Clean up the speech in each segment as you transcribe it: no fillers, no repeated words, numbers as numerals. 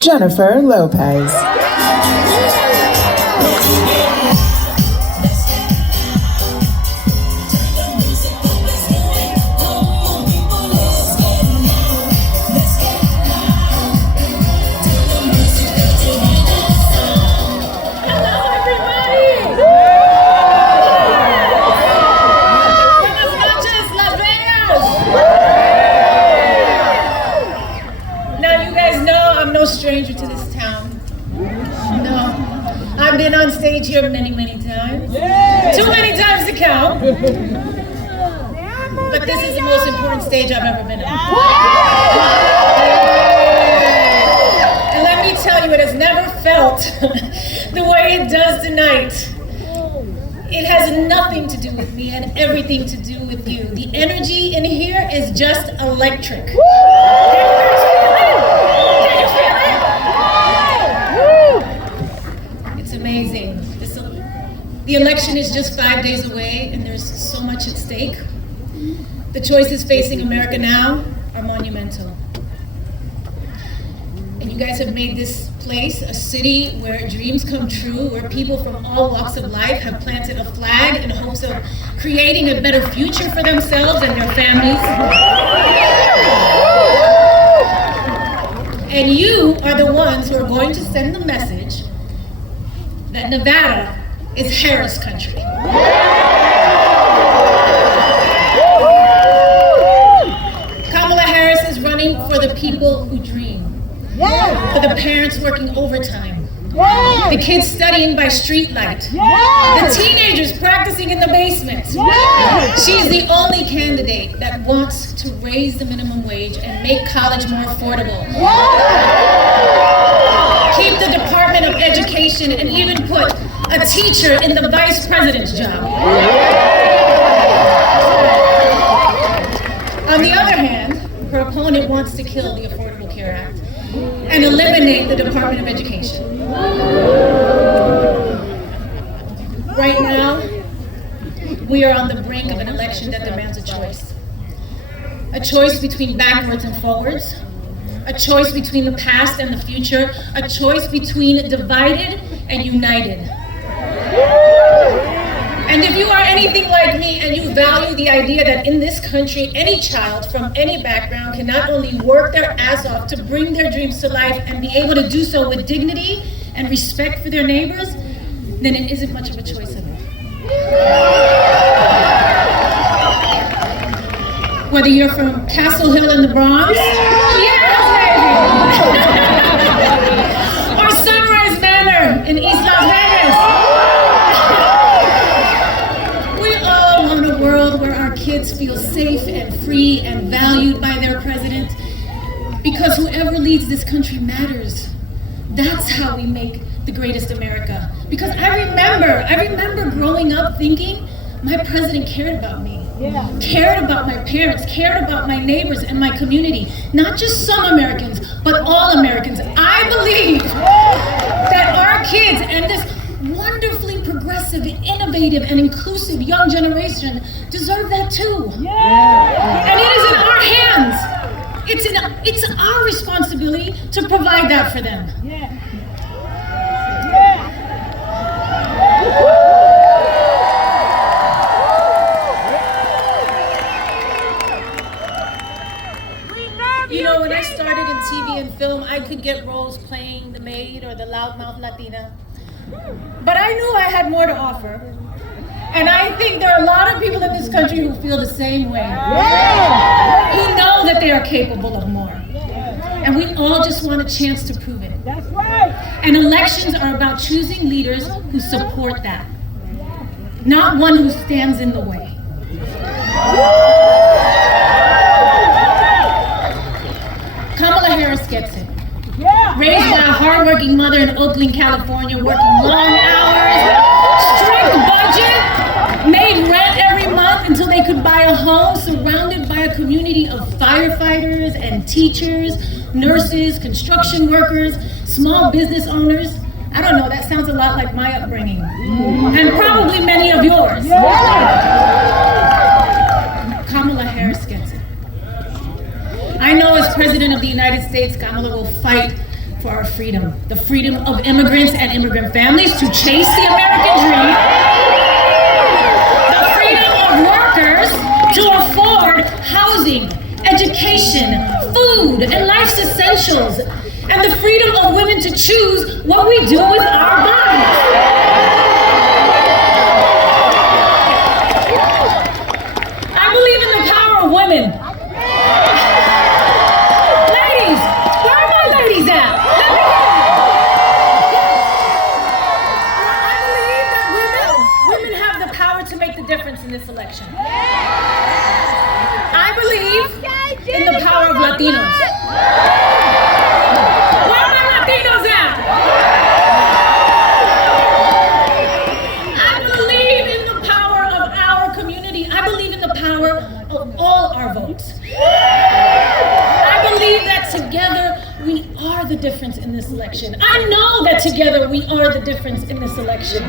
Jennifer Lopez. Stranger to this town. No. I've been on stage here many, many times. Too many times to count. But this is the most important stage I've ever been on. And let me tell you, it has never felt the way it does tonight. It has nothing to do with me and everything to do with you. The energy in here is just electric. Amazing. The election is just 5 days away, and there's so much at stake. The choices facing America now are monumental. And you guys have made this place a city where dreams come true, where people from all walks of life have planted a flag in hopes of creating a better future for themselves and their families. And you are the ones who are going to send the message that Nevada is Harris country. Kamala Harris is running for the people who dream, for the parents working overtime, the kids studying by streetlight, the teenagers practicing in the basement. She's the only candidate that wants to raise the minimum wage and make college more affordable. Keep the Department of Education and even put a teacher in the vice president's job. On the other hand, her opponent wants to kill the Affordable Care Act and eliminate the Department of Education. Right now, we are on the brink of an election that demands a choice. A choice between backwards and forwards. A choice between the past and the future, a choice between divided and united. And if you are anything like me and you value the idea that in this country, any child from any background can not only work their ass off to bring their dreams to life and be able to do so with dignity and respect for their neighbors, then it isn't much of a choice at all. Whether you're from Castle Hill in the Bronx, or Sunrise Manor in East Las Vegas. We all want a world where our kids feel safe and free and valued by their president, because whoever leads this country matters. That's how we make the greatest America. Because I remember growing up thinking my president cared about me. Cared about my parents, cared about my neighbors and my community. Not just some Americans, but all Americans. I believe that our kids and this wonderfully progressive, innovative, and inclusive young generation deserve that too. And it is in our hands. It's our responsibility to provide that for them. You know, when I started in TV and film, I could get roles playing the maid or the loudmouth Latina. But I knew I had more to offer. And I think there are a lot of people in this country who feel the same way. Who know that they are capable of more. And we all just want a chance to prove it. That's right. And elections are about choosing leaders who support that. Not one who stands in the way. Kamala Harris gets it. Raised by a hardworking mother in Oakland, California, working long hours, strict budget, made rent every month until they could buy a home, surrounded by a community of firefighters and teachers, nurses, construction workers, small business owners. I don't know, that sounds a lot like my upbringing. And probably many of yours. Kamala Harris gets it. I know as President of the United States, Kamala will fight for our freedom, the freedom of immigrants and immigrant families to chase the American dream, the freedom of workers to afford housing, education, food, and life's essentials, and the freedom of women to choose what we do with our bodies. I believe in the power of women. Ladies, where are my ladies at? I believe that women have the power to make the difference in this election. I believe in the power of Latinos. Where are my Latinos at? I believe in the power of our community. I believe in the power of all our votes. I believe that together we are the difference in this election. I know that together we are the difference in this election.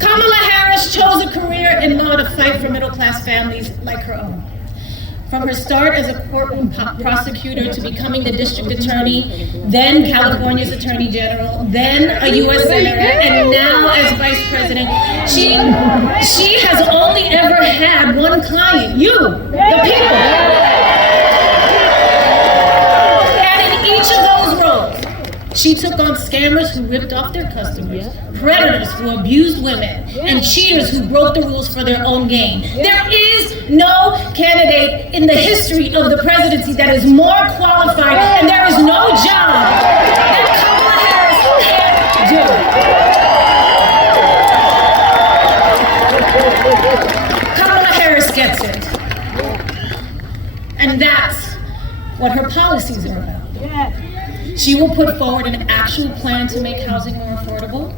Kamala Harris chose a career in law to fight for middle-class families like her own. From her start as a courtroom prosecutor to becoming the district attorney, then California's attorney general, then a U.S. senator, and now as vice president, she has only ever had one client, you, the people. And in each of those roles, she took on scammers who ripped off their customers, predators who abused women, and cheaters who broke the rules for their own gain. There is no candidate in the history of the presidency that is more qualified, and there is no job that Kamala Harris can't do. Kamala Harris gets it. And that's what her policies are about. She will put forward an actual plan to make housing more affordable,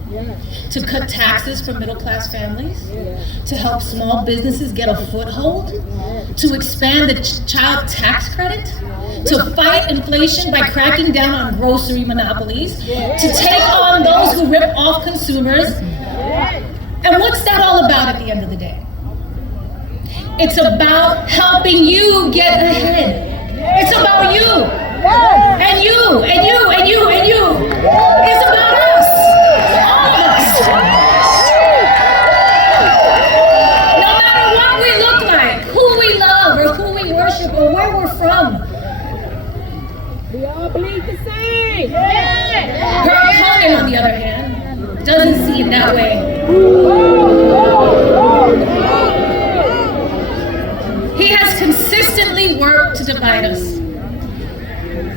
to cut taxes for middle-class families, to help small businesses get a foothold, to expand the child tax credit, to fight inflation by cracking down on grocery monopolies, to take on those who rip off consumers. And what's that all about at the end of the day? It's about helping you get ahead. It's about you. And you, and you, and you, and you. It's about us, all of us. No matter what we look like, who we love, or who we worship, or where we're from. We all believe the same. Her opponent, on the other hand, doesn't see it that way. He has consistently worked to divide us.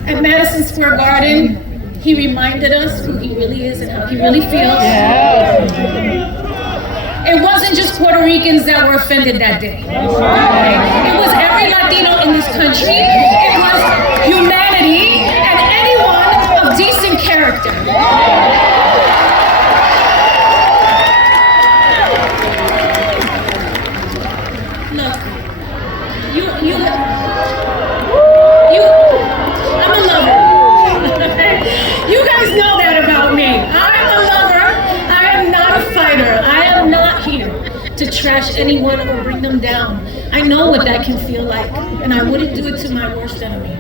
At Madison Square Garden, he reminded us who he really is and how he really feels. It wasn't just Puerto Ricans that were offended that day. It was every Latino in this country. It was humanity and anyone of decent character. Look, I'm a lover. You guys know that about me. I'm a lover. I am not a fighter. I am not here to trash anyone or bring them down. I know what that can feel like, and I wouldn't do it to my worst enemy.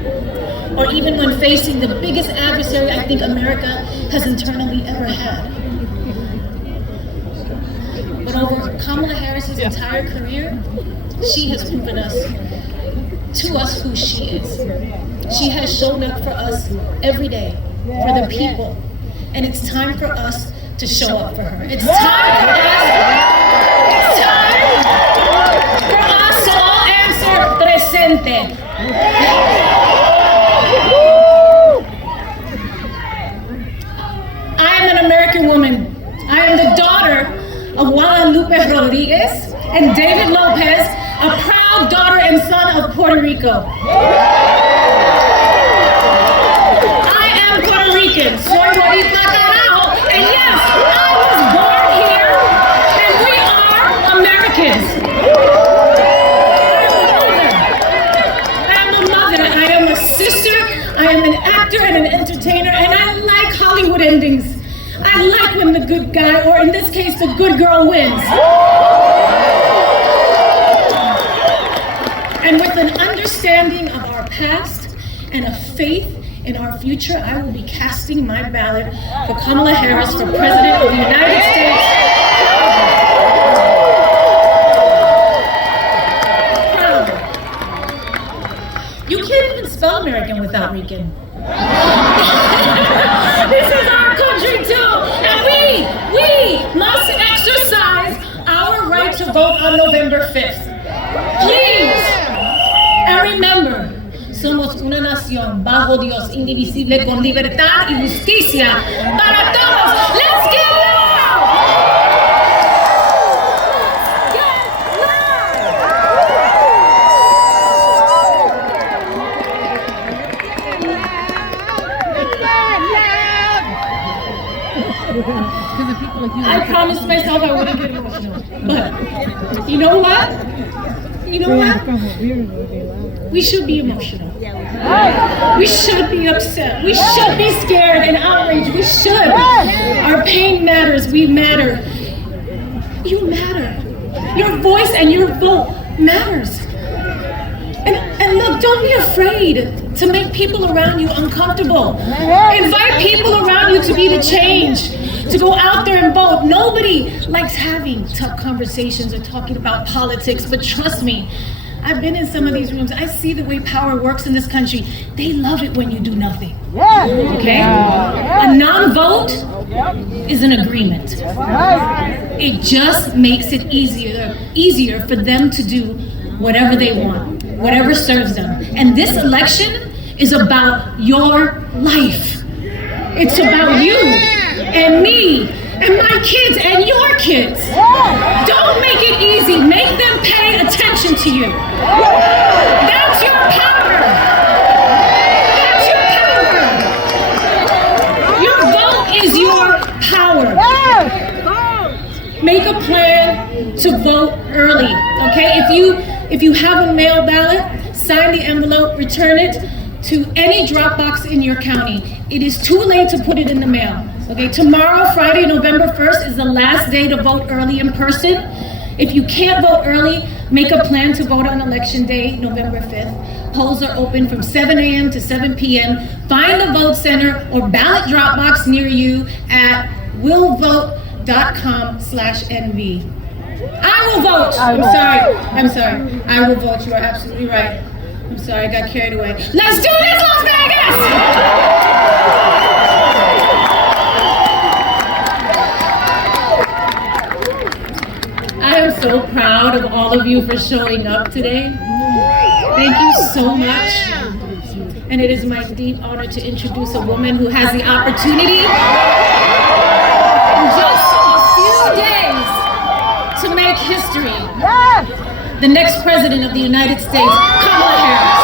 Or even when facing the biggest adversary I think America has internally ever had. But over Kamala Harris's entire career, she has proven to us who she is. She has shown up for us every day, for the people. And it's time for us to show up for her. It's time for us to all answer presente. I am an American woman. I am the daughter of Guadalupe Rodriguez and David Lopez, a proud daughter and son of Puerto Rico. I am Puerto Rican, soy boricua carajo, and yes, I was born here, and we are Americans. I am a mother, I am a sister, I am an actor and an entertainer, and I like Hollywood endings. I like when the good guy, or in this case, the good girl wins. And with an understanding of our past and a faith in our future, I will be casting my ballot for Kamala Harris for President of the United States. You can't even spell American without Rican. This is our country too, and we must exercise our right to vote on November 5th. Please, and remember, somos una nación bajo Dios, indivisible, con libertad y justicia para todos. Let's get loud! I promised myself I wouldn't get emotional, but you know what? You know what? We should be emotional. We should be upset. We should be scared and outraged. We should. Our pain matters. We matter. You matter. Your voice and your vote matters. And look, don't be afraid to make people around you uncomfortable. Invite people around you to be the change, to go out there and vote. Nobody likes having tough conversations or talking about politics, but trust me, I've been in some of these rooms. I see the way power works in this country. They love it when you do nothing. Okay? A non-vote is an agreement. It just makes it easier for them to do whatever they want, whatever serves them. And this election is about your life. It's about you and me and my kids and your kids. Don't make it easy. Make them pay attention to you. That's your power. That's your power. Your vote is your power. Make a plan to vote early, okay? If you have a mail ballot, sign the envelope, return it to any drop box in your county. It is too late to put it in the mail. Okay, tomorrow, Friday, November 1st, is the last day to vote early in person. If you can't vote early, make a plan to vote on Election Day, November 5th. Polls are open from 7 a.m. to 7 p.m. Find a vote center or ballot drop box near you at willvote.com/NV. I will vote. I'm sorry. I will vote. You are absolutely right. I'm sorry, I got carried away. Let's do this, Las Vegas! I am so proud of all of you for showing up today. Thank you so much. And it is my deep honor to introduce a woman who has the opportunity in just a few days to make history. The next president of the United States, Kamala Harris.